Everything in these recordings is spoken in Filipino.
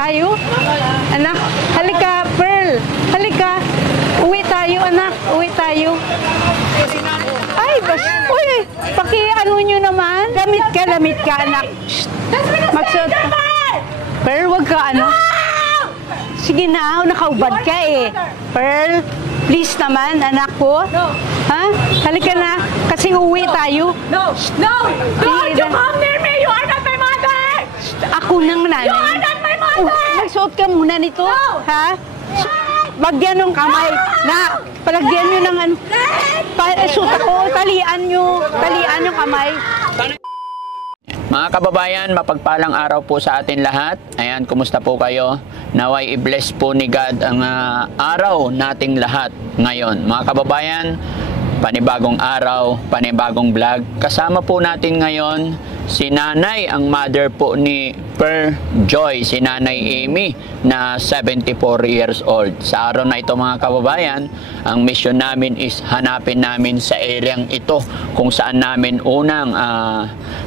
tayo. Anak, halika, Pearl. Halika. Uwi tayo, anak. Uwi tayo. Ay, uy, pakiano nyo naman. Lamit ka, anak. Magsuot ka. Pearl, wag ka, ano. Sige na, nakaubad ka eh. Pearl, please naman, anak ko. Ha? Halika na, kasi uwi tayo. No! Don't you come near me! You are not my mother! Ako nang nanay. You are not my mother! Magsuot ka muna nito. No! Ha? Bagyan ng kamay. Na, palagyan nyo ng ano. Suot ako, talian nyo yung kamay. Mga kababayan, mapagpalang araw po sa atin lahat. Ayan, kumusta po kayo? Naway i-bless po ni God ang araw nating lahat ngayon. Mga kababayan, panibagong araw, panibagong vlog. Kasama po natin ngayon si Nanay, ang mother po ni Per Joy, si Nanay Amy na 74 years old. Sa araw na ito mga kababayan, ang mission namin is hanapin namin sa areang ito kung saan namin unang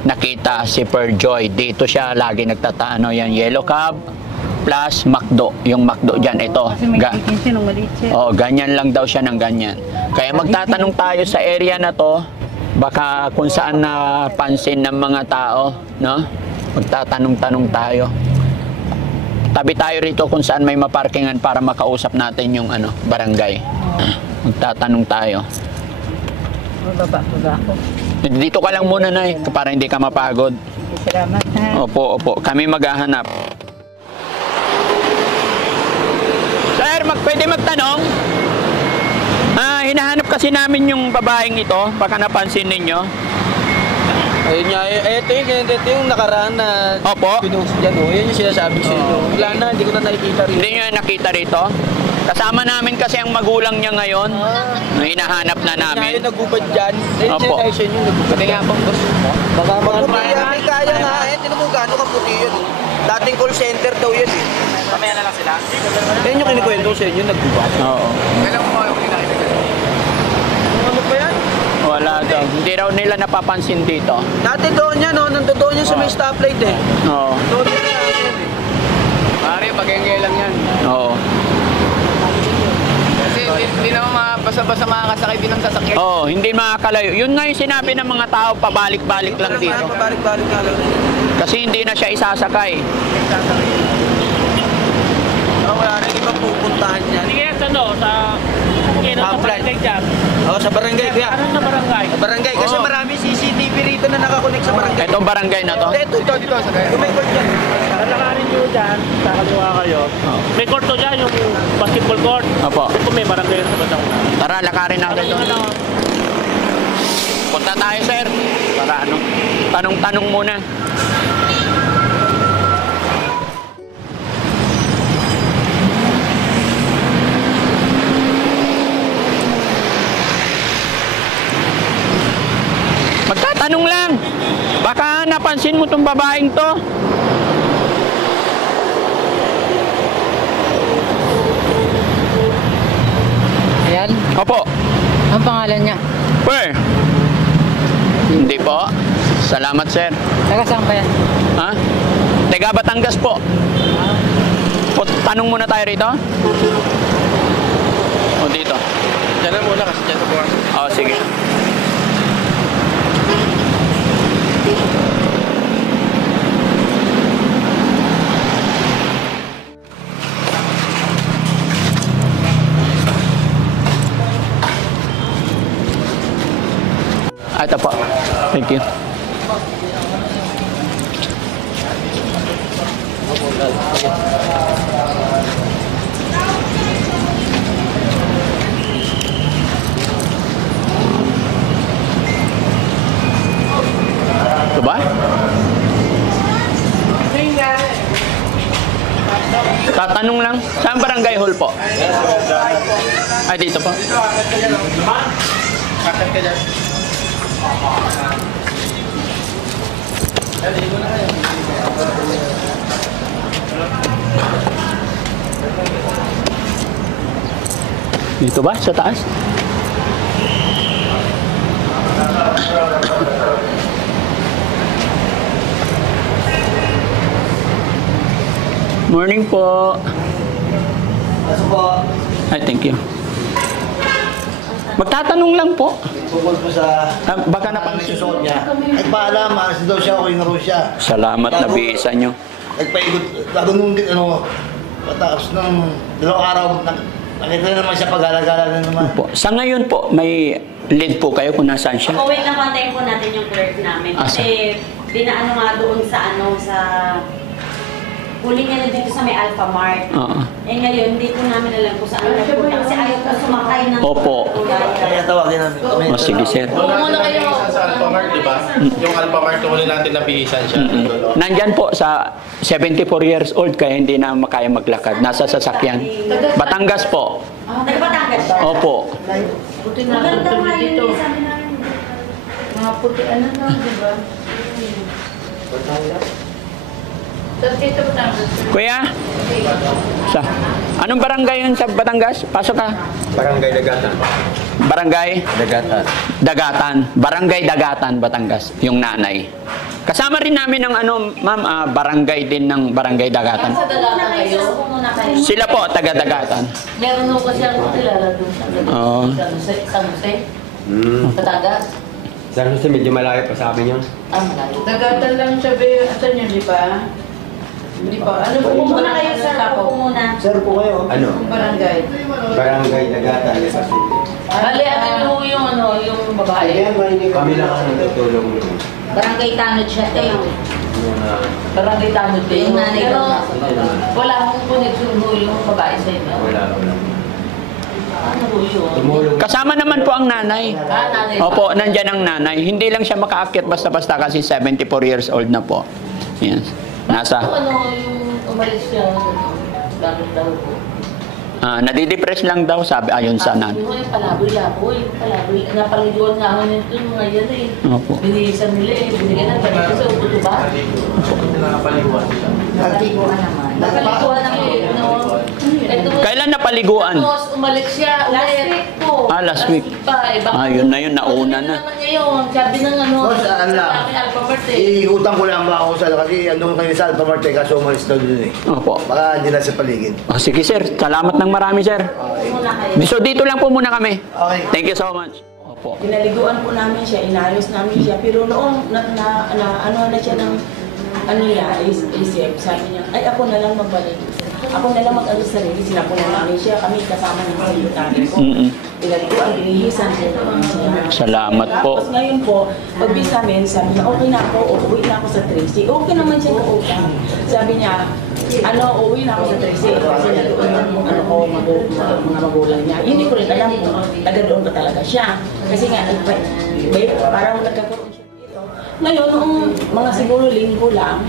nakita si Per Joy. Dito siya lagi nagtatano, yan Yellow Cab plus McDo, yung McDo dyan, ito. Ganyan lang daw siya ng ganyan. Kaya magtatanong tayo sa area na to, baka kung saan napansin ng mga tao, no? Magtatanong-tanong tayo. Tabi tayo rito kung saan may maparkingan para makausap natin yung barangay. Magtatanong tayo. Baba ako. Dito ka lang muna, Nay, para hindi ka mapagod. Salamat, ha? Opo. Kami maghahanap. Sir, pwede magtanong? Hinahanap kasi namin yung babaeng ito. Baka napansin ninyo. Ayun nga, ito yung nakaraan na pinost dyan. Yan yung sinasabi sa inyo. Wala na, hindi ko na nakikita rito. Hindi nyo nakita rito? Kasama namin kasi ang magulang niya ngayon. Hinahanap na namin. Ngayon nagubad dyan. Opo. Ayun siya yung nagubad. Pati nga pang boss. Baka maputi yan. May kaya nga. Tinan mo gano'n kaputi yun. Dating call center daw yun. Mamaya na lang sila. Yan yung kinikwento sa inyo, nagubad. Oo. Kailan mo yung kinakita? Ano ba yan? Wala daw. Hindi raw nila napapansin dito. Dati doon yan, no? Nandoon yan sa may stoplight eh. Oo. Doon yan yan eh. Pare, pag-engay lang yan. Oo. Kasi hindi naman basta-basta makakasakay din ng sasakyan. Oo, hindi makakalayo. Yun nga yung sinabi ng mga tao, pabalik-balik lang dito. Pabalik-balik nga lang. Kasi hindi na siya isasakay. Wala na ibang pupuntahan yan. Sige, sa barangay dyan. Oo, sa barangay kuya. Ano sa barangay? Sa barangay, kasi marami CCTV rito na nakakonect sa barangay. Itong barangay na to? Dito, sa kaya. Kumikot yan. Kalakarin nyo dyan, sa kaliwa kayo. May court to dyan, yung basketball court. Opo. Ito may barangay sa batang. Tara, lakarin natin doon. Punta tayo, sir. Para tanong-tanong muna. Magtatanong lang. Baka napansin mo tong babaeng to. Ayan. Opo. Ang pangalan niya? Per. Hindi po. Salamat, sir. Taga saan ba yan? Ha? Taga Batangas po. Tanong muna tayo rito. O dito. Diyan na muna kasi dyan sa bukas. O, sige. Ito po. Thank you. Ito ba? Tatanong lang. Saan barangay hall po? Ay, dito po. Dito ba? Sa taas? Morning po. Kaso po, Ay, thank you. Magtatanong lang po. tungkol po sa Baka may napansin. susuot niya. Ay paalam, alas daw siya, okay na raw siya. Salamat na bisa nyo. Nagpaikot, lalo nung patapos ng 2 araw, nakita na naman siya pag-alagala na naman. Po. Sa ngayon po, may lead po kayo kung nasaan siya? Oh, wait lang, kontayin po natin yung clerk namin. Kasi dinaano nga doon sa huli niya na dito sa may Alpha Mart. Oo. Eh ngayon, hindi po namin alam kung saan nagpunta. Kasi ayaw po sumakay ng... Opo. Kaya tawagin namin kami. O, sige, sir. Muna kayo. Sa Alphamart, di ba? Yung Alphamart, huli natin nabihisan siya. Nandyan po sa 74 years old kaya hindi na makaya maglakad. Nasa sasakyan. Batangas po. Nagbatangas siya. Opo. Maganda nga yun, sabi namin. Mga puti, ano na, di ba? Kuya? Sa anong barangay yun sa Batangas? Pasok ka. Barangay Dagatan. Barangay Dagatan. Dagatan. Barangay Dagatan, Batangas. Yung nanay. Kasama rin namin ng ma'am, barangay din ng Barangay Dagatan. Sa Dagatan kayo? Muna kayo. Sila po, taga Dagatan. Meron mo kasi ako kilala doon sa Oo. San Jose. Patagas. San Jose, medyo malayo pa sa amin yun. Malayo. Nagatan lang sabi, asan yun, di ba? Di ba? Ano po kung Muna kayo, sir. Ako muna. Sir po kayo. Ano? barangay? Barangay Dagatan, Quezon City. Bale, ano yung babae? Kami lang ang nagtutulong yun. Barangay Tanod siya. Barangay Tanod din. Yung nanay Pero doon. wala akong connection ho yung babae sa inyo. Wala. Ano ho yun? Tumulong. Kasama naman po ang nanay. Nanay. Opo, nandyan ang nanay. Hindi lang siya makaakyat basta-basta kasi 74 years old na po. Yes. Nasa, Ano yung umalis siya? Bakit daw po? nadidepress lang daw, sabi ayon sa nanay. Yung palaboy-laboy. Palaboy. Napaliguan nga ako nito mga yan eh. Opo. Binihisan nila eh. Binigyan ng ganito sa uputo ba? Nakapaliwan siya. Paliguan naman. Napaliguan ng no. Ito, Kailan napaliguan? Tapos umalis siya. Last week po. Last week. Pa, eh, baka- Yun na yun, nauna na. Naman ngayon, sabi ng ano, Boss, ano lang? sabi ng Alphabet eh. Iutang ko lang ba ako sa kasi andun kayo sa Alphamart kaso umalis na dun eh. Opo. Baka hindi na sa paligid. Sige sir, salamat ng marami sir. Muna kayo. So dito lang po muna kami. Okay. Thank you so much. Opo. Pinaliguan po namin siya, inayos namin siya. Pero noong ano na siya ng ano niya, isip, sabi niya, ay ako na lang magbalik. Ako na lang mag-alis sarili, sinapunan namin siya, kami kasama ng sekretary ko. Pinaliguan, binihisan ko naman siya. Salamat po. Tapos ngayon po, pagbis namin, sabi niya, okay na ako, uuwi na ako sa Tracy. Okay naman siya kautang. Sabi niya, uuwi na ako sa Tracy. Kasi nagdoon yung ano ko, mga magulang niya. Hindi ko rin alam kung taga doon ba talaga siya. Kasi nga, parang nagkakaroon siya dito. Ngayon, noong mga siguro linggo lang,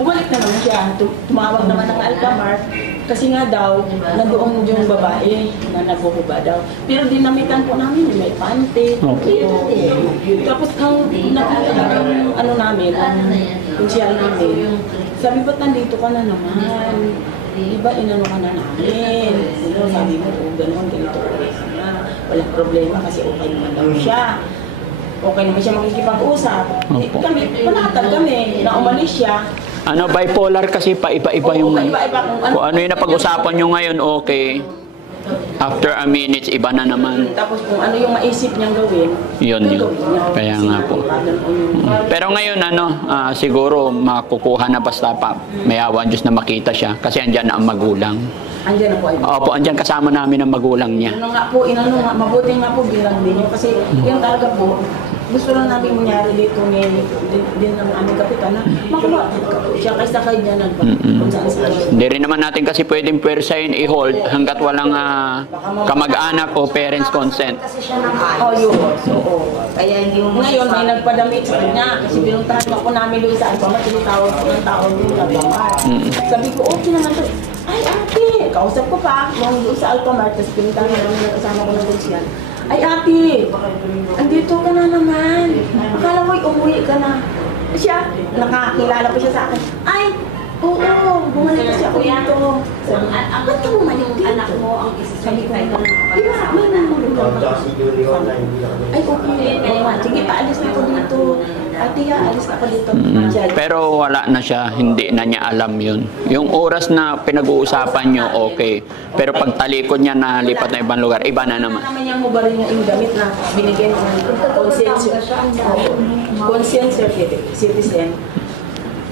bumalik naman siya. Tumawag naman ng Alphamart. Kasi nga daw, nandoon yung babae na nagbububa daw. Pero dinamitan po namin, may pante. Tapos ang nakita ng ano namin, ang kunsiyal namin, sabi ba't nandito ka na naman? Diba inano ka na namin? Sabi mo, gano'n, ganito na. Walang problema kasi okay naman daw siya. Okay naman siya makikipag-usap. Kami, panatag kami, na umalis siya. Ano, bipolar kasi paiba-iba yung... Iba-iba Kung ano yung napag-usapan nyo ngayon, okay. After a minute, iba na naman. Tapos kung ano yung maisip niyang gawin, Yun. gawin niya. Kaya nga po. Pero ngayon, siguro makukuha na basta pa. May awan Diyos na makita siya. Kasi andyan na ang magulang. Andyan na po ay Opo, andyan kasama namin ang magulang niya. Ano nga po, mabuti nga po bilang din yun. Kasi yung talaga po, gusto lang namin mangyari dito din ng aming kapitan na makuha siya kaysa kay niya kung saan saan. Hindi rin naman natin kasi pwedeng pwersahin i-hold hanggat walang kamag-anak o parents consent. Kasi siya ng Oh, yun. So, Kaya hindi mo ngayon, may nagpadamit sa kanya kasi binuntahan ako namin doon sa Alphamart, tinitawag ko ng tawag doon sa Alphamart. Sabi ko, okay naman to. Ay, ate, kausap ko pa, yung doon sa Alphamart, tapos pinuntahan namin yung kasama ko ng Lucian. Ay, ate, andito ka na naman. Akala mo'y umuwi ka na. Siya, nakakilala pa siya sa akin. Ay, oo, bumalik kasi ako dito. Ang ba't ka bumalik yung anak mo ang Sabi ko, isasabay ka ng di ba, may nanonood ka pa. Ay, okay. Sige, paalis na ako dito. ate alis na ako dito. Pero wala na siya, hindi na niya alam yun. Yung oras na pinag-uusapan nyo, okay. Pero pag talikod niya na lipat na ibang lugar, iba na naman. Naman niyang mubarin yung gamit na binigay ng conscience citizen.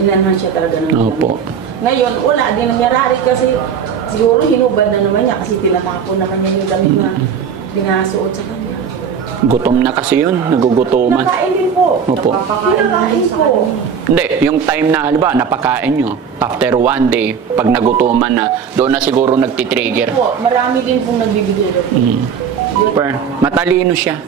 Inanhan siya talaga ng Opo. Ngayon, wala din nangyari kasi siguro hinubad na naman niya kasi tinatapon naman niya yung damit na binasuot sa kanya. Gutom na kasi yun, nagugutuman. Nakain din po. Opo. Pinakain po. Hindi, yung time na, halimbawa, napakain nyo, after one day, pag nagutuman na, doon na siguro nagtitrigger. Po, marami din pong nagbibigay. Per, matalino siya.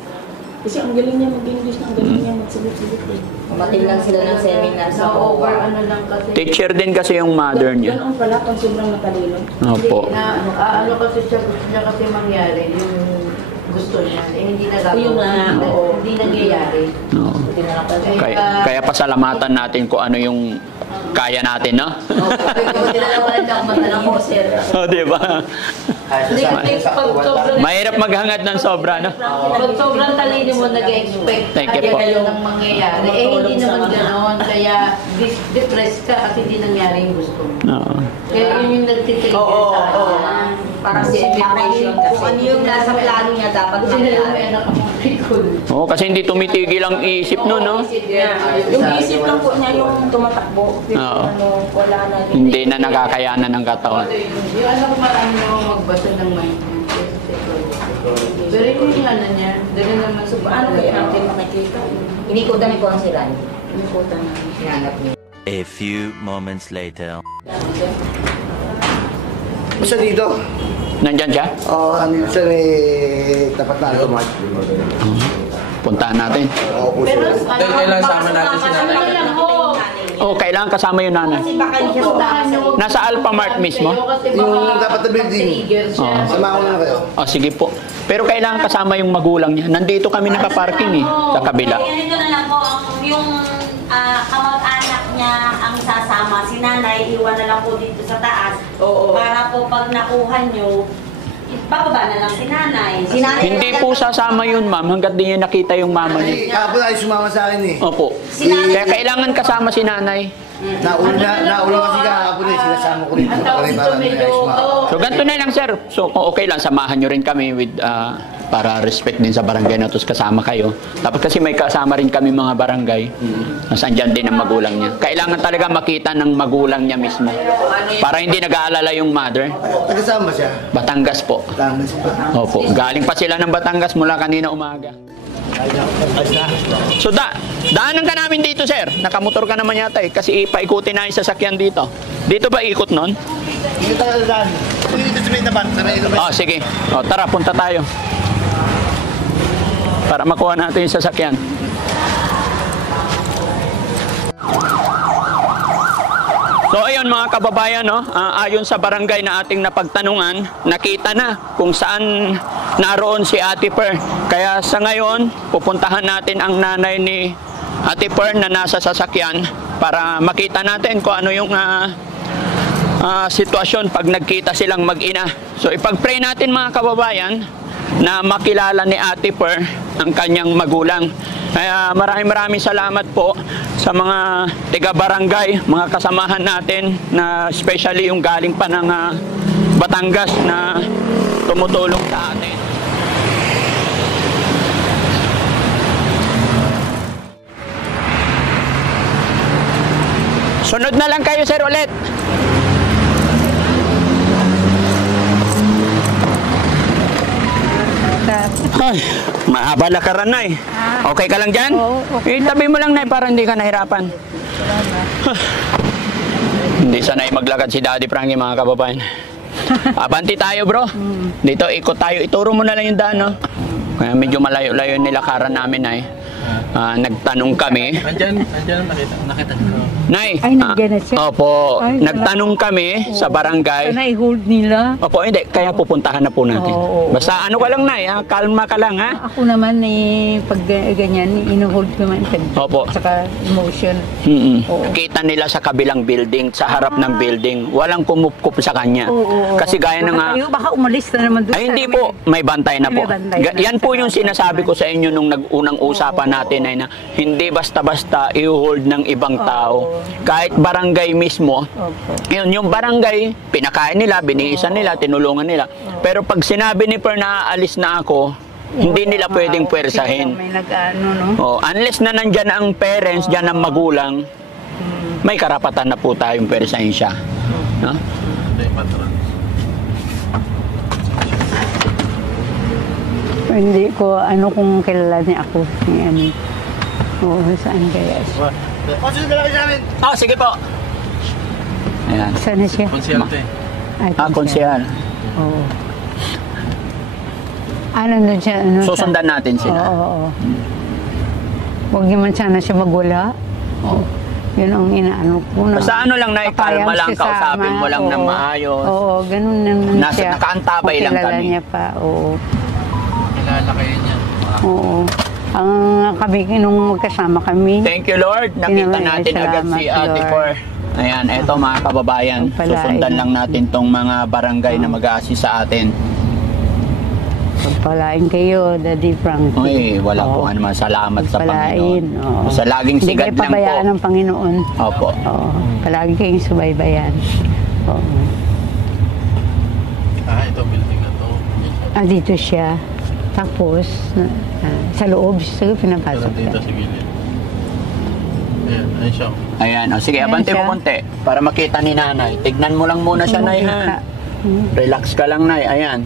Kasi ang galing niya mag-English, ang galing niya magsilit-silit eh. Kumatin lang sila ng seminar sa over ano lang kasi. Teacher din kasi yung mother niya. Ganun pala pag sobrang matalino. Opo. Ano kasi siya, gusto niya kasi mangyari yung gusto niya. Eh hindi nagagawa. Hindi nangyayari. No. Kaya pasalamatan natin kung ano yung kaya natin, no? Hindi na naman ako matanong ko, sir. O, di ba? Hindi kasi pag sobrang... Mahirap maghangad ng sobra, no? Pag sobrang talino mo, nag-expect Thank you po. kayo ng mangyayari. Eh, hindi naman gano'n. Kaya, depressed ka kasi hindi nangyari yung gusto mo. Oo. Kaya yun yung nagtitrigger sa kanya. Parang si depression kasi. Kung ano yung nasa plano niya, dapat mangyari. Oo, kasi hindi tumitigil ang isip nun, no? Yung isip lang po niya yung tumatakbo. Oo. Ano, wala na. Hindi na nakakayanan ng katawan. Yung alam ko marami naman magbasa ng mind. Pero yung ano niya, dahil naman sa Paano kaya natin makikita? Inikutan niyo po ang sila. Inikutan na. Hinanap niyo. A few moments later. Basta dito. Nandyan siya? Oo, andito siya tapat na automat. Puntahan natin. Oo po Pero siya. Kailan sama natin si nanay? Oo, kailangan kasama yung nanay. Nasa Alpha Mart mismo? Yung dapat na building. Oo. Sama ko na kayo. Oh, sige po. Pero kailangan kasama yung magulang niya. Nandito kami nakaparking eh, sa kabila. Ganito na lang po, yung kamag-anak niya ang sasama. Si nanay, iwan na lang po dito sa taas. Para po pag nakuha nyo, bababa na lang si nanay. Hindi po sasama yun, ma'am, hanggat di niya nakita yung mama niya. Kahapon ay sumama sa akin eh. Opo. Kaya kailangan kasama si nanay. Nauna kasi kahapon eh, sinasama ko rin. Para medyo... So, ganito na lang, sir. So, kung okay lang, samahan nyo rin kami with, para respect din sa barangay na tapos kasama kayo. Tapos kasi may kasama rin kami mga barangay. Nasandyan din ang magulang niya. Kailangan talaga makita ng magulang niya mismo. Para hindi nag-aalala yung mother. Nagkasama siya? Batangas po. Batangas pa. Opo. Galing pa sila ng Batangas mula kanina umaga. So, daanan ka namin dito, sir. Nakamotor ka naman yata eh. Kasi ipaikutin na yung sasakyan dito. Dito ba ikot nun? Dito tayo daan. Dito sa may tapat. Oh, sige. Oh, tara, punta tayo. Para makuha natin yung sasakyan. So ayun mga kababayan, no? Ayon sa barangay na ating napagtanungan, nakita na kung saan naroon si Ate Per. Kaya sa ngayon, pupuntahan natin ang nanay ni Ate Per na nasa sasakyan para makita natin kung ano yung sitwasyon pag nagkita silang mag-ina. So ipag-pray natin mga kababayan na makilala ni Ate Per ang kanyang magulang. Kaya maraming salamat po sa mga tiga-barangay, mga kasamahan natin na especially yung galing pa ng Batangas na tumutulong sa atin. Sunod na lang kayo, sir, ulit. Ay, maabala ka rin, Nay. Okay ka lang dyan? Oo, okay. Tabi mo lang, Nay, para hindi ka nahirapan. Hindi sanay maglakad si Daddy Frankie, mga kababayan. Abanti tayo, bro. Dito, ikot tayo. Ituro mo na lang yung daan, no? Kaya medyo malayo-layo nilakaran namin, Nay. Nagtanong kami. Andyan nakita ko. Nay, Ay, nandiyan na siya. Opo, Ay, nagtanong kami sa barangay. Sana i-hold nila. Opo, hindi. Kaya pupuntahan na po natin. Oo. Basta ano ka lang, Nay, kalma ka lang, ha? Ako naman pag ganyan, ino-hold ko man. Opo. Saka emotion. Oo. Kita nila sa kabilang building, sa harap ng building. Walang kumupkup sa kanya. Oo. Kasi gaya ng... Baka umalis na naman doon. Ay, hindi po. May bantay na po. May bantay na. Yan po yung sinasabi ko sa inyo nung nag-unang usapan natin Nay, na hindi basta-basta i-hold ng ibang tao. Kahit barangay mismo, yun, yung barangay, pinakain nila, binihisan nila, tinulungan nila. Pero pag sinabi ni Per na aalis na ako, hindi nila pwedeng puwersahin. May nag-ano, no? Oh, unless na nandyan ang parents, dyan ang magulang, may karapatan na po tayong puwersahin siya. No? Hindi ko, ano kung kilala niya ako. Ano. Oo, saan kaya siya? Oh, sige po. Ayan. Saan na siya? Konsyente. Ay, Konsehal. Oo. Ano nun siya? Ano, Susundan natin sila. Oo. Huwag naman sana siya magwala. Oo. Yun ang inaano ko. Basta ano lang, Nay, papayag kalma lang, siya kausapin sama. mo lang ng maayos. Oo, ganun naman siya. Nakaantabay lang Makilala kami. niya pa, oo. Kilala kayo niya. Oo. Ang kami, nung magkasama kami. Thank you, Lord. Nakita Ay, natin agad si salamat, Ate Lord. Cor. Ayan, eto mga kababayan. Pagpalain. Susundan lang natin tong mga barangay na mag-a-assist sa atin. Pagpalain kayo, Daddy Frank. Uy, wala po naman. Salamat sa Panginoon. Oo. Sa laging Hindi sigad kayo lang po. pabayaan ng Panginoon. Opo. Oo. Palagi kayong subaybayan. Oo. Ito building na to. Dito siya. Tapos, sa loob, siguro pinapasok Dito siya. sa gilid. Ayan, ayun siya. Ayan, o sige, Ayan abante mo siya. konti para makita ni Nanay. Tignan mo lang muna siya, Nay, ha? Relax ka lang, Nay. Ayan.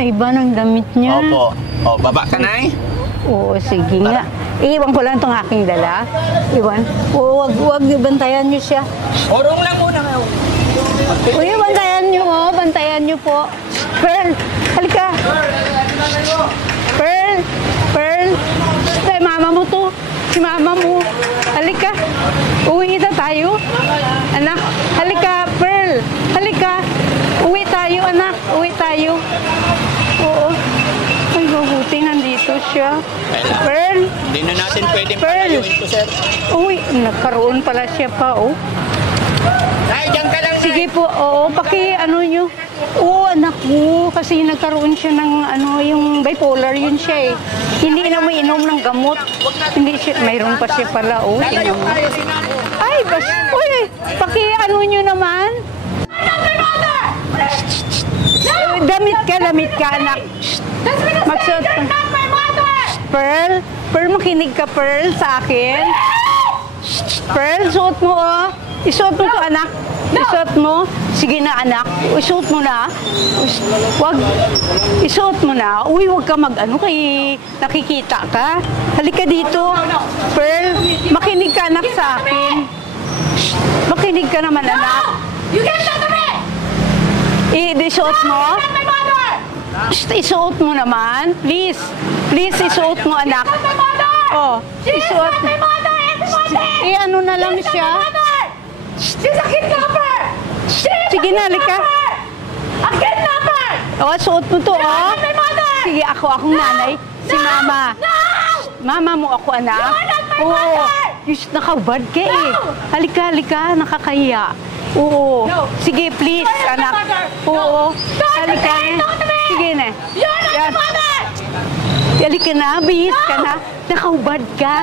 Iba ng damit niya. Opo. O, baba ka, Nay. Oo, sige nga. Iiwan ko lang itong aking dala. Iwan. Oo, wag bantayan niyo siya. Orong lang muna kayo. Uy, bantayan niyo, oh. Bantayan niyo po. Pearl, halika. Pearl. Ay, mama mo to. Si mama mo. Halika. Uwi na tayo. Anak, halika, Pearl. Halika. Uwi tayo, anak. Uwi tayo. Oo. Ay, mabuti nandito siya. Pearl. Hindi na natin pwedeng Pearl. palayuin to, sir. Uy, nagkaroon pala siya pa, oh. Nay, dyan ka lang, Nay. Sige po, oo, ano nyo. Oo, anak mo, kasi nagkaroon siya ng yung bipolar yun siya eh. Hindi na mainom ng gamot. Hindi siya, mayroon pa siya pala, oh. Tingnan mo. Ay, uy, nyo naman. Damit ka, anak. Magsuot ka. Pearl, makinig ka, Pearl, sa akin. Pearl, suot mo, oh. Isuot mo to, anak. Isuot mo. Sige na, anak. Isuot mo na. Wag. Isuot mo na. Uy, wag ka kay nakikita ka. Halika dito. Pearl, makinig ka, anak, sa akin. Makinig ka naman, anak. You can't talk to me! Isuot mo. My mother! Isuot mo naman. Please. Please, isuot mo, anak. My mother! Oh, isuot. My mother! Ano na lang siya. She's a kidnapper! Sige na, halika. A kidnapper! Oh, suot mo to, oh. My mother! Sige, akong nanay. Si mama. No! Mama mo ako, anak. You are not my Oo. mother! Yes, nakabad ka eh. No! Halika, nakakahiya. Oo. No! Sige, please, You are not my anak. mother! Oo. Don't Halika say na. no to me! Sige na. You're not Yan. my mother! Halika na, bihis ka na. Nakaubad ka.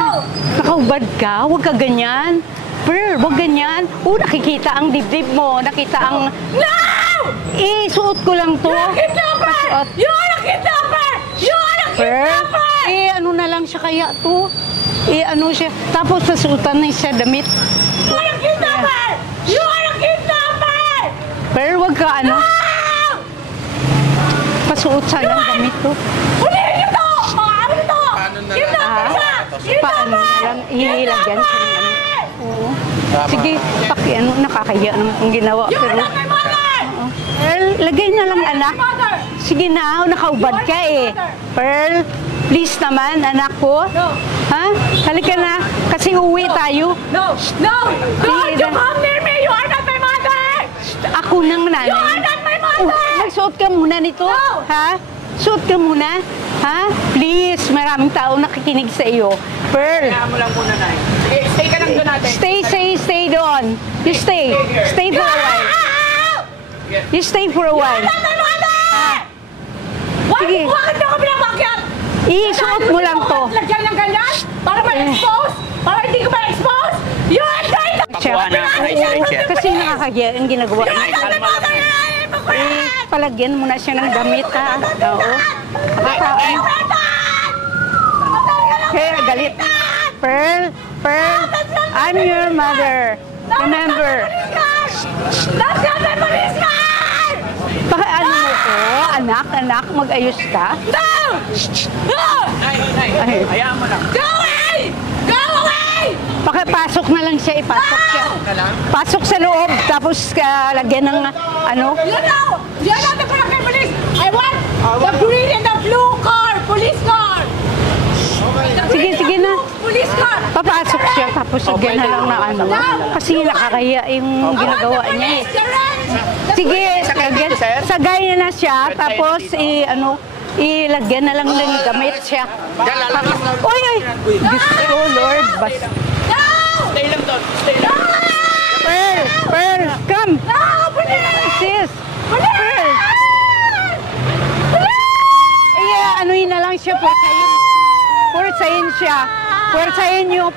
Nakaubad ka. Huwag ka ganyan. Pearl, huwag ganyan. Nakikita ang dibdib mo. Nakita ang... No! Suot ko lang to. You're a kidnapper! Suot. You're a kidnapper! You're a Pearl, kidnapper! ano na lang siya kaya to? Ano siya? Tapos nasuotan na siya damit. You're a kidnapper! You're a kidnapper! Pearl, huwag ka No! Pasuot sana ang damit to. Ulihin niyo to! Mga ano to! Paano na Kidnapper lang? siya! Paano na lang? Ihilagyan siya ng damit. Oo. Sige, nakakahiya naman kung ginawa. You're Pero, not my mother! Pearl, lagay na lang, anak. Mother! Sige na, nakaubad ka eh. Pearl, please naman, anak ko. No! Ha? Halika na, kasi uwi tayo. No! No! Don't Sige you na. come near me! You are not my mother! Ako nang nanay. You are not my mother! Magsuot ka muna nito. No. Ha? Suot ka muna. Ha? Please, maraming tao nakikinig sa iyo. Pearl. Kaya mo lang muna, Nay. Sige, stay ka lang doon natin. Stay doon. You stay. Stay for a while. You stay for a while. Not my mother! Sige. Bakit niyo ako pinapakyat? Isuot mo lang to. Lagyan ng ganyan? Para ma-expose? Para hindi ko ma-expose? Yun! Kahit Pakuha na ako kay stretcher. Kasi nakakagya ang ginagawa niya. Palagyan mo na siya ng damit ha. Oo. Nakakaon. Kaya galit. Pearl, I'm your mother. Remember. Ano mo ko? Anak, mag-ayos ka? Nay, hayaan mo lang. Pakipasok na lang siya, ipasok siya. Pasok sa loob, tapos lagyan ng ano. You know the barangay police. I want the green and the blue car, police car. Sige na. Police car. Papasok siya, tapos lagyan na lang na ano. Kasi nakakaya yung ginagawa niya eh. Sige, sagay na siya, tapos ilagyan na lang ng gamit siya. Oy! Diyos ko, Lord. Stay lang doon. Stay lang. Pearl, come. Sis. Pearl. Anuhin na lang siya, pursahin siya.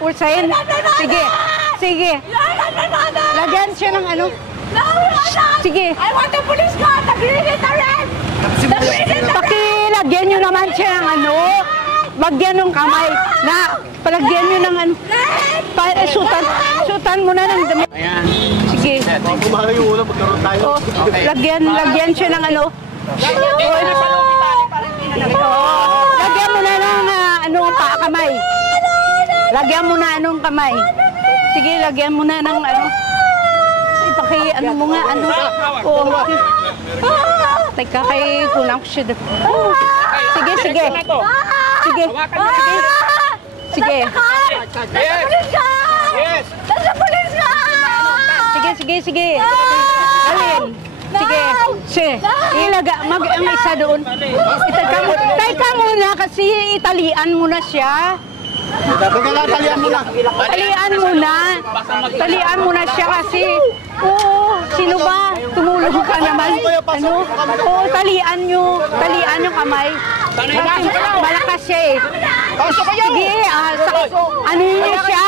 Pursahin. Sige. Lagyan siya ng ano. Sige. I want the police car, the green and the red. Pakilagyan nyo naman siya ng ano. Bagyan ng kamay. Palagyan nyo ng ano. Sutan mo na ng damit. Ayan. Sige. Lagyan siya ng ano. Lagyan mo na ng kamay. Lagyan mo na anong kamay. Sige, lagyan mo na ng ano. Ano mo nga, ano. Teka, kulang ko siya. Sige. Sige. Alin. Sige. Ilaga, ang isa doon. Teka muna kasi italian mo na siya. Talian mo na siya kasi. Oo, sino ba? Tumulong ka naman. Ano? Oo, talian nyo kamay. Malakas siya eh. Sige, ano nyo siya?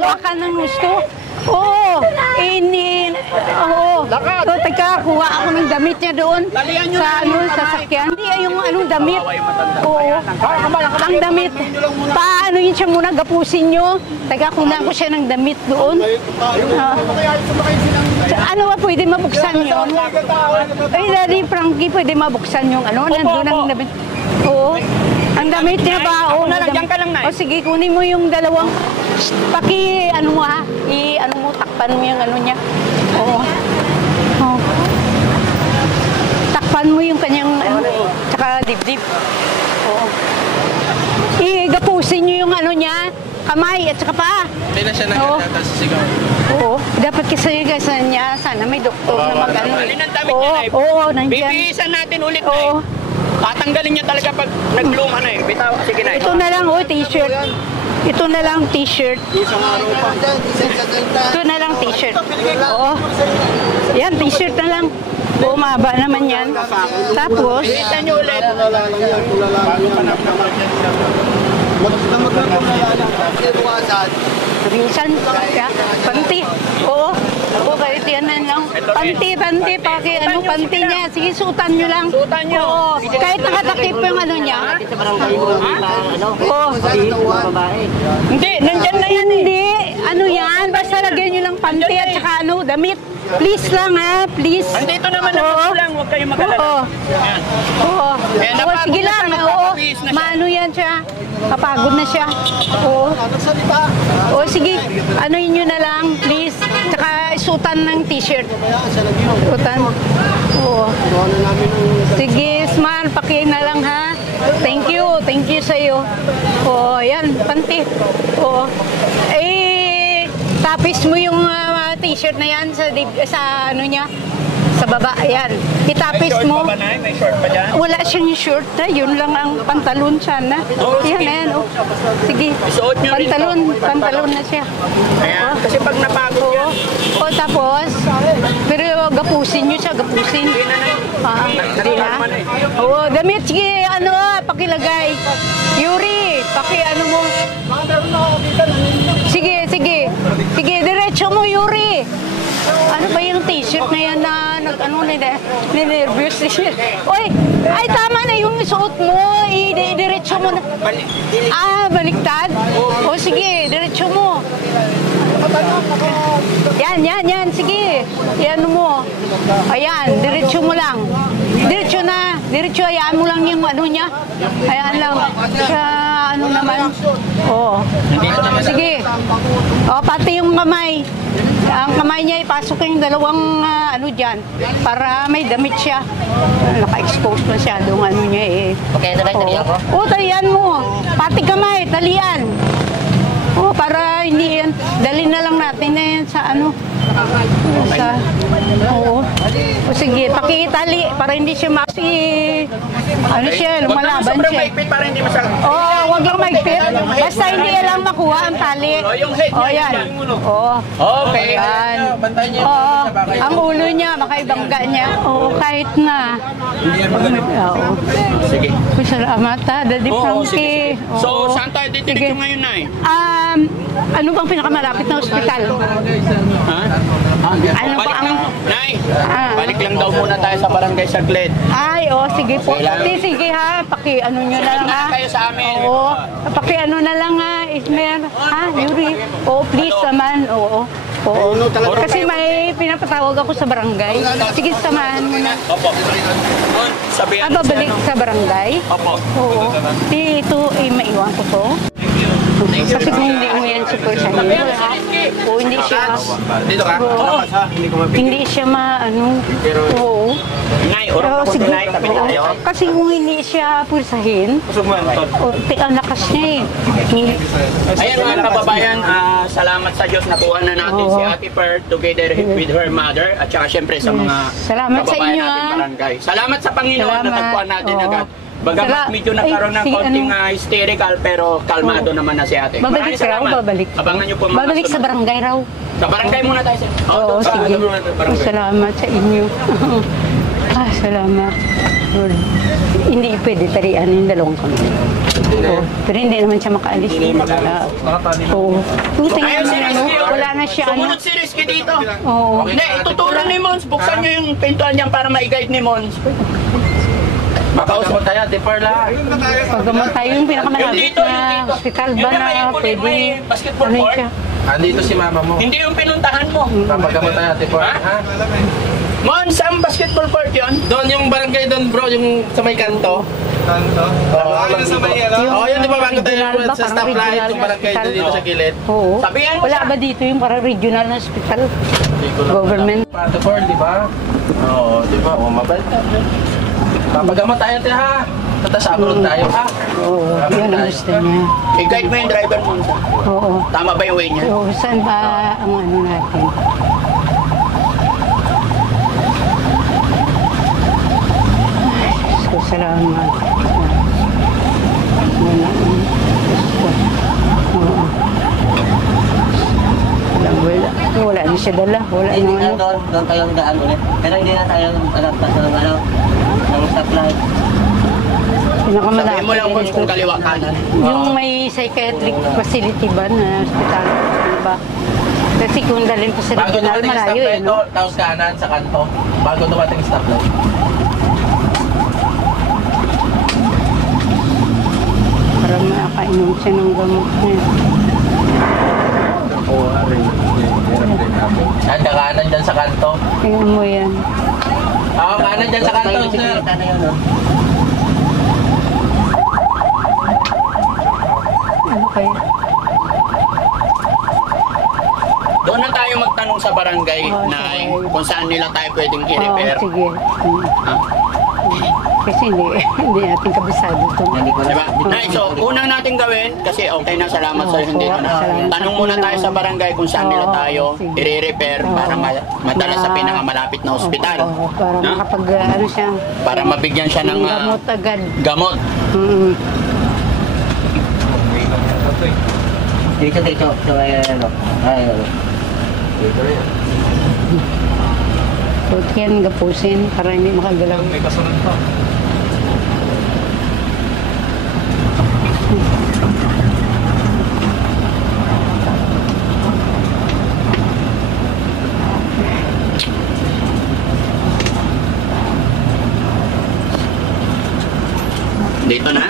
Wakan ng gusto. Oo, teka, kuha ako ng damit niya doon sa sasakyan. Hindi, yung anong damit. Oo, ang damit. Paano yun siya muna, gapusin nyo. Teka, kuha ko siya ng damit doon. Ano ba, pwede mabuksan yun? Ay, Daddy Frankie, pwede mabuksan yung ano, nandun ang damit. Oo. Ang damit niya ba? Oo, Diyan ka lang, Nay. O sige, kunin mo yung dalawang, takpan mo yung ano niya. Oo. Takpan mo yung kanyang, tsaka dibdib. Oo. Igapusin nyo yung ano niya, kamay at saka paa. Hindi na siya nagkatasigaw. Oo. Dapat kasi niya, sana may doktor na mag-ano. Alin ang damit niya, Nay? Oo, nandiyan. Bibihisan natin ulit, Nay. Oo. Tatanggalin niya talaga pag nagluma na eh. Bitaw, sige na. Ito na lang, t-shirt. Ito na lang t-shirt. Ito na lang t-shirt. Oo. Yan, t-shirt na lang. Bumaba naman yan. Tapos, Bihisan niyo ulit. minsan, panty. Oo. Oo, kahit yan na lang. Panty, panty niya. Sige, sutan nyo lang. Sutan nyo. Oo. Kahit nakatakip yung ano niya. Oo. Hindi, nandyan na yan eh. Hindi. Ano yan? Basta lagyan nyo lang panty at saka damit. Please lang ha, please. Andito naman ako lang, huwag kayong magalala. Oo. Ayan. Oo. Eh, Oo, napagod sige na lang. siya, Oo. nagpapabihis na siya. Maano yan siya. Kapagod na siya. Oo. Oo, sige. Ano nyo na lang, please. Tsaka sutan ng t-shirt. Sutan. Oo. Sige, smile. Paki na lang ha. Thank you. Thank you sa'yo. Oo, yan. Panty. Oo. Tapis mo yung t-shirt na yan sa ano niya. Sa baba, ayan. Itapis mo. May short pa ba, Nay? May short pa dyan? Wala siyang short na, yun lang ang pantalon sana. Yan, ayan, oh. Sige. Isuot nyo rin Pantalon na siya. Ayan, kasi pag napagod yan. O tapos, pero gapusin nyo siya, gapusin. Hindi na? Oo, damit, sige, pakilagay. Yuri, mo. Sige, diretso mo, Yuri. Ano ba yung t-shirt na yan na ninervous siya? Oy, ay tama na yung suot mo. Diretso mo na. Baliktad? O sige, diretso mo. Yan, sige. Yan mo. Ayan, diretso mo lang. Diretso na. Diretso, hayaan mo lang yung niya. Hayaan lang. Sa naman. Oo. Sige. O, pati yung kamay. Ang kamay niya, ipasok yung dalawang dyan. Para may damit siya. Naka-expose masyadong niya eh. Okay, talian ko? Oo, talian mo. Pati kamay, talian. Oo, para hindi yan. Dali na lang natin na yan sa Oo. O sige, pakitali para hindi siya lumalaban siya. Para hindi masakit. Oo, wag lang maigpit. Basta hindi lang makuha ang tali. O, yan. Oo. Okay. Yan. Oo. Ang ulo niya, makaibangga niya. Oo, kahit na. Oo. Sige. Salamat Daddy Frankie. So, saan tayo ditinig ngayon, Nay? Ano bang pinakamalapit na ospital? Ha? Ano ba ang... Nay, balik lang daw muna tayo sa barangay saglit. Ay, sige po. Sige ha, nyo na lang ha. Kayo sa amin. Oo, na lang ha, Ismer. Yuri. Oo, please naman. Oo. Kasi may pinapatawag ako sa barangay. Sige, samahan mo na. Opo. Sabihan babalik sa barangay? Opo. Oo. Ito, maiwan ko to. Kasi kung hindi mo yan super sa inyo, o hindi siya, Dito ka? hindi siya oo. Nay, urong Sige, Nay, tabi tayo. kasi kung hindi siya pulsahin, ang lakas niya eh. Ayan mga kababayan, salamat sa Diyos nakuha na natin si Ate Per together with her mother at saka syempre sa mga Salamat sa kababayan inyo, natin barangay. Salamat sa Panginoon na Salamat. tagpuan natin Oo. agad. Bagamat medyo nagkaroon ng konting hysterical pero kalmado naman na si Ate. Babalik Maraming raw, salamat. babalik. Abangan niyo po mga Babalik sa sunod. barangay raw. Sa barangay muna tayo. Oo, sige. Salamat sa inyo. Salamat. Lord. Hindi pwede tarian yung dalawang kami. Pero hindi naman siya makaalis. Oo. Ayun si Rizky. Wala na siya. Sumunod si Rizky dito. Oo. Hindi, itutulong ni Mons. Buksan niyo yung pintuan niyan para ma-guide ni Mons. Makausap tayo, defer lang. Paggamot tayo yung pinakamalapit na hospital ba na pwede. Basketball court. Siya? Andito si mama mo. Hindi yung pinuntahan mo. Papagamot tayo, defer. Ha? Mons, ang basketball court yun? Doon yung barangay doon bro, yung sa may kanto. Kanto? Oo, sa may yun di ba bago tayo sa stoplight, yung barangay doon dito sa gilid. Oo. Sabihan mo Wala ba dito yung parang regional na hospital? Government. Defer, di ba? Oo, di ba? O, mabait. Papagamot tayo tayo ha. Tapos abroad tayo ha. Oo, yun ang gusto niya. I-guide mo yung driver mo. Oo. Tama ba yung way niya? Oo, saan ba ang natin? Ay, Diyos ko, salamat. Wala na siya dala. Wala na Doon tayong daan ulit. Pero hindi na tayo alagpas ng stoplight. Sabihin mo lang kung kaliwa kanan. Yung may psychiatric facility ba na hospital? Diba? Kasi kung dalhin po sa Bago regional, dumating malayo eh. stoplight, No? tapos kanan sa kanto. Bago dumating stoplight. Para makainom siya ng gamot niya. Nanda kanan dyan sa kanto. Tingnan mo yan. Oo, kanan dyan sa kanto, sir. Ano kaya? Doon na tayo magtanong sa barangay na kung saan nila tayo pwedeng i-repair. Sige. Ha? Kasi hindi natin kabisado ito. Diba? Nay, so, unang natin gawin, kasi okay na, salamat sa hindi na. Tanong muna tayo sa barangay kung saan nila tayo i-repair para madala sa pinakamalapit na ospital. Para No? makapag, siya, Para mabigyan siya ng gamot agad. gamot. Dito. So, So, yan gapusin para hindi makagalaw. May kasunod pa. Dito na.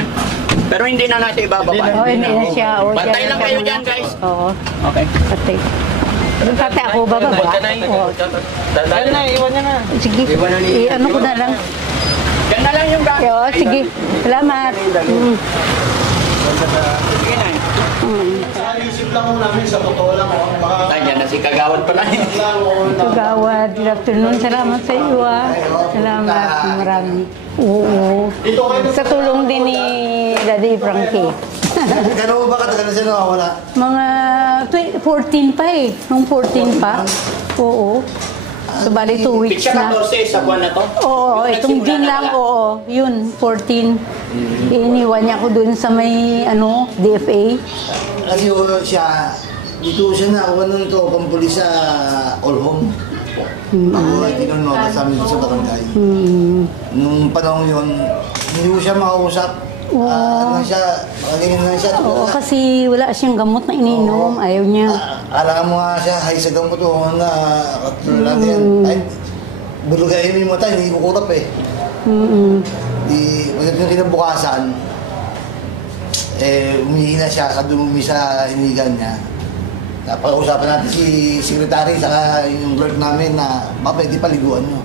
Pero hindi na natin ibababa. Oo, hindi na siya. Oo, Bantay siya lang na kayo siya dyan, muna. guys. Oo, Okay. patay. Doon tatay ako bababa. Oo. Dahil na, iwan niya na. Sige, ano ko na lang. Yan na lang yung gamit. Oo, sige. Salamat. Sige na. Isip lang mo namin, sa totoo lang. Baka Nandiyan na si Kagawad pala. Kagawad, good afternoon. Salamat sa iyo, ah. Salamat. Marami. Oo. Sa tulong din ni Daddy Frankie. Gano'n ba katagal na siya nakawala? Mga 14 pa eh. Nung 14 pa. Oo. So, bali 2 weeks Picture na. 14 sa buwan na to. Oo, itong Nagsimula June na lang, pala. oo. Yun, 14. Iniwan niya ko dun sa may, DFA. Kasi siya, dito siya nakuha nun to, pampulis sa all home. Ako ay tinunod sa amin sa barangay. Nung panahon yun, hindi ko siya makausap. Magaling na siya. Oo, kasi wala siyang gamot na ininom. Ayaw niya. Alam mo nga siya, hay sa gamot o na katulad yan. Ay, bulugayin mo yung mata, hindi kukurap eh. Pagkat yung kinabukasan, umihina siya, kadumi sa inigan niya. Napag-usapan natin si secretary saka yung clerk namin na pwede paliguan nyo.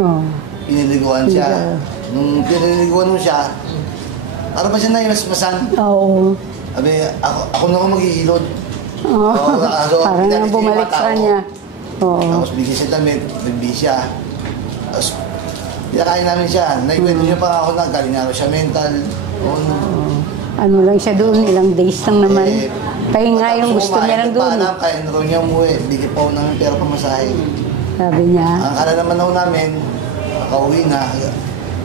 Oo. Piniliguan siya. Nung piniliguan mo siya, para ba siya naimasmasan? Oo. Sabi, ako na ako maghihilod. Oo. Parang pinalis na bumalik yung mata sa ko. kanya. Oo. Tapos bigyan siya damit, nagbigay siya. Tapos, pinakain namin siya. Naikwento niya pa ako na galing nga siya mental. Ano lang siya doon, ilang days lang naman. Pahinga yung gusto niya lang doon. Kaya na raw niya umuwi, bigyan pa ako ng pera pamasahe. Sabi niya. Ang kala naman ako namin, nakauwi na.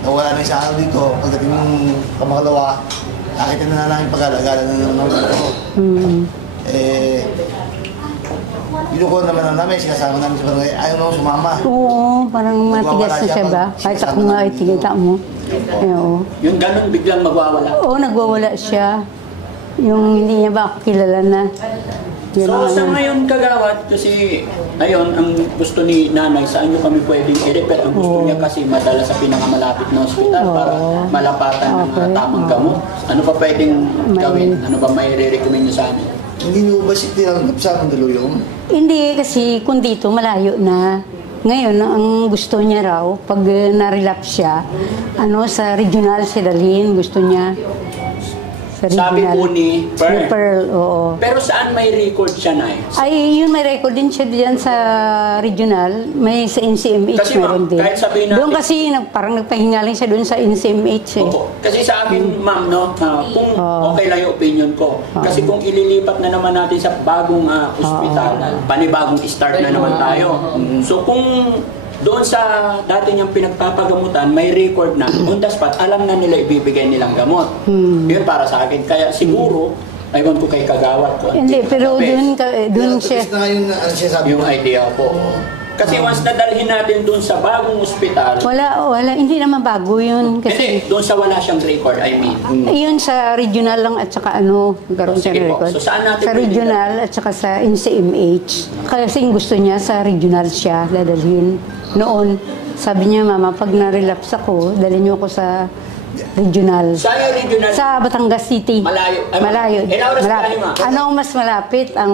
Nawala na isang araw dito. Pagdating ng kamakalawa, nakita na namin pag-alagala na naman ako. Pinukuha naman namin, sinasama namin sa barangay. Ayaw na ako sumama. Oo, parang matigas na siya ba? Kahit ako nga ay tigita mo. Oo. Yung ganun biglang magwawala. Oo, nagwawala siya. Yung hindi niya ba ako kilala na. Yun So ang sa ano. ngayon Kagawad, kasi ayun, ang gusto ni nanay, saan nyo kami pwedeng i-refer? Ang gusto niya kasi madala sa pinakamalapit na ospital para malapatan ng mga tamang gamot. Ano pa pwedeng gawin? Ano ba may re-recommend nyo sa amin? Hindi nyo ba siya tinanggap sa akin daluyong? Hindi, kasi kung dito malayo na. Ngayon, ang gusto niya raw, pag na-relapse siya, sa regional siya dalhin, gusto niya. Sa Sabi regional. po ni Pearl. Pearl, oo. Pero saan may record siya, Nay? Ay, yun may record din siya diyan sa regional. May sa NCMH Kasi, meron ma'am, din. kahit sabihin natin- Doon kasi parang nagpahingaling siya doon sa NCMH eh. Opo. Kasi sa akin, ma'am, kung okay lang yung opinion ko. Kasi kung ililipat na naman natin sa bagong ospital, panibagong start na naman tayo. So kung doon sa dati niyang pinagpapagamutan, may record na, on the spot, alam na nila ibibigay nilang gamot. Yun para sa akin. Kaya siguro, aywan ko kay Kagawad ko. Hindi, pero doon siya. Tapos na ngayon, ano siya sabi Yung idea po. Kasi once nadalhin natin doon sa bagong ospital, Wala, hindi naman bago yun. hindi, Kasi doon sa wala siyang record, I mean. yun sa regional lang at saka nagkaroon siya Sige ng po. record. So, saan natin Sa pwede regional at saka sa NCMH. Kasi yung gusto niya sa regional siya dadalhin. Noon, sabi niya, Mama, pag na-relapse ako, dalhin niyo ako sa regional. Saan yung regional? Sa Batangas City. Malayo. Ay, Malayo. ilang oras Malapit. tayo, Ma? Ano ang mas malapit? Ang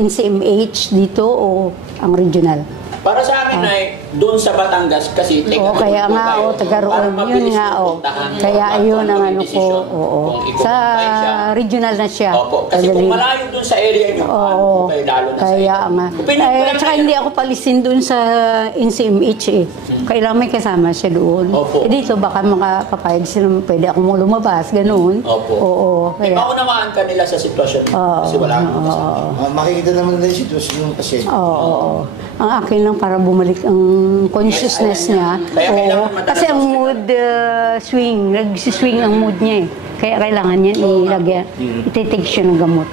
NCMH dito o ang regional? Para sa akin ay doon sa Batangas kasi Oo, kaya nga, taga roon. Yun nga, Kaya yun ang ano ko, Sa regional na siya. Opo, kasi kung malayo doon sa area niyo, kayo lalo na Kaya sa nga. At saka hindi ako palisin doon sa NCMH eh. Kailangan may kasama siya doon. Opo. Dito baka makapapayag sila, pwede ako mo lumabas, ganoon. Opo. Oo. May maunawaan ka nila sa sitwasyon niyo kasi wala akong kasama. makikita naman nila yung sitwasyon ng pasyente. Oo. Ang akin lang para bumalik ang consciousness niya. Kaya kailangan Oo. madala Kasi ang sa mood swing, nagsiswing ang mood niya eh. Kaya kailangan niya ilagyan, ititake siya ng gamot.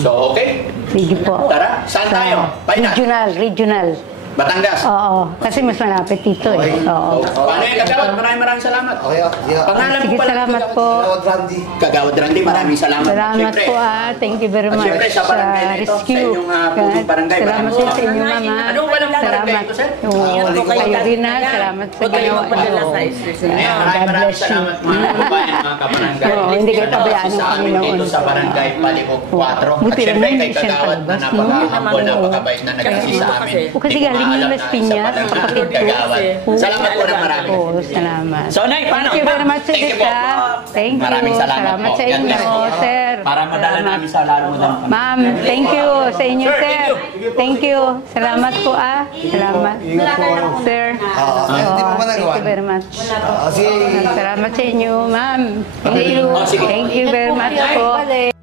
So, okay? Sige po. Tara, saan tayo? Final. Regional. Batangas. Oo, kasi mas malapit dito eh. Oo. Paano yung kagawad? Maraming salamat. Okay, yeah. Pangalan Sige, mo pala. salamat po. Kagawad Randy. Kagawad Randy, maraming salamat. Salamat Siyempre. po Thank you very At much siyempre, sa barangay na ito, sa rescue. inyong punong barangay, Salamat maraming din sa salamat. inyo, Mama. Anong walang barangay Salamat. ito, sir? Oo, kayo rin na. Salamat sa ginawa. Ayan, God maraming bless you. salamat mga kababayan, mga kabarangay. Oo, hindi kayo tabayaan ng Sa amin Panginoon. dito sa barangay Palibog 4. At Buti siyempre naman kay hindi siya Kagawad na palabas, no? napaka-humble, napakabait na nag-assist sa amin. O, kasi galing yun Las Piñas, kapatid ko. Salamat po ng marami. Oo, salamat. So, Nay, paano? Thank you very much, Thank you po. Thank you. Maraming salamat Salamat po. sa God inyo, bless po. sir. Para madala namin sa lalo mo daw. Ma'am, thank you sa inyo, sir. Thank you. Salamat po, Salamat. Sir. Hindi mo ba nagawa? Thank you very much. Sige. Salamat sa inyo, ma'am. Thank you. Thank you very much po.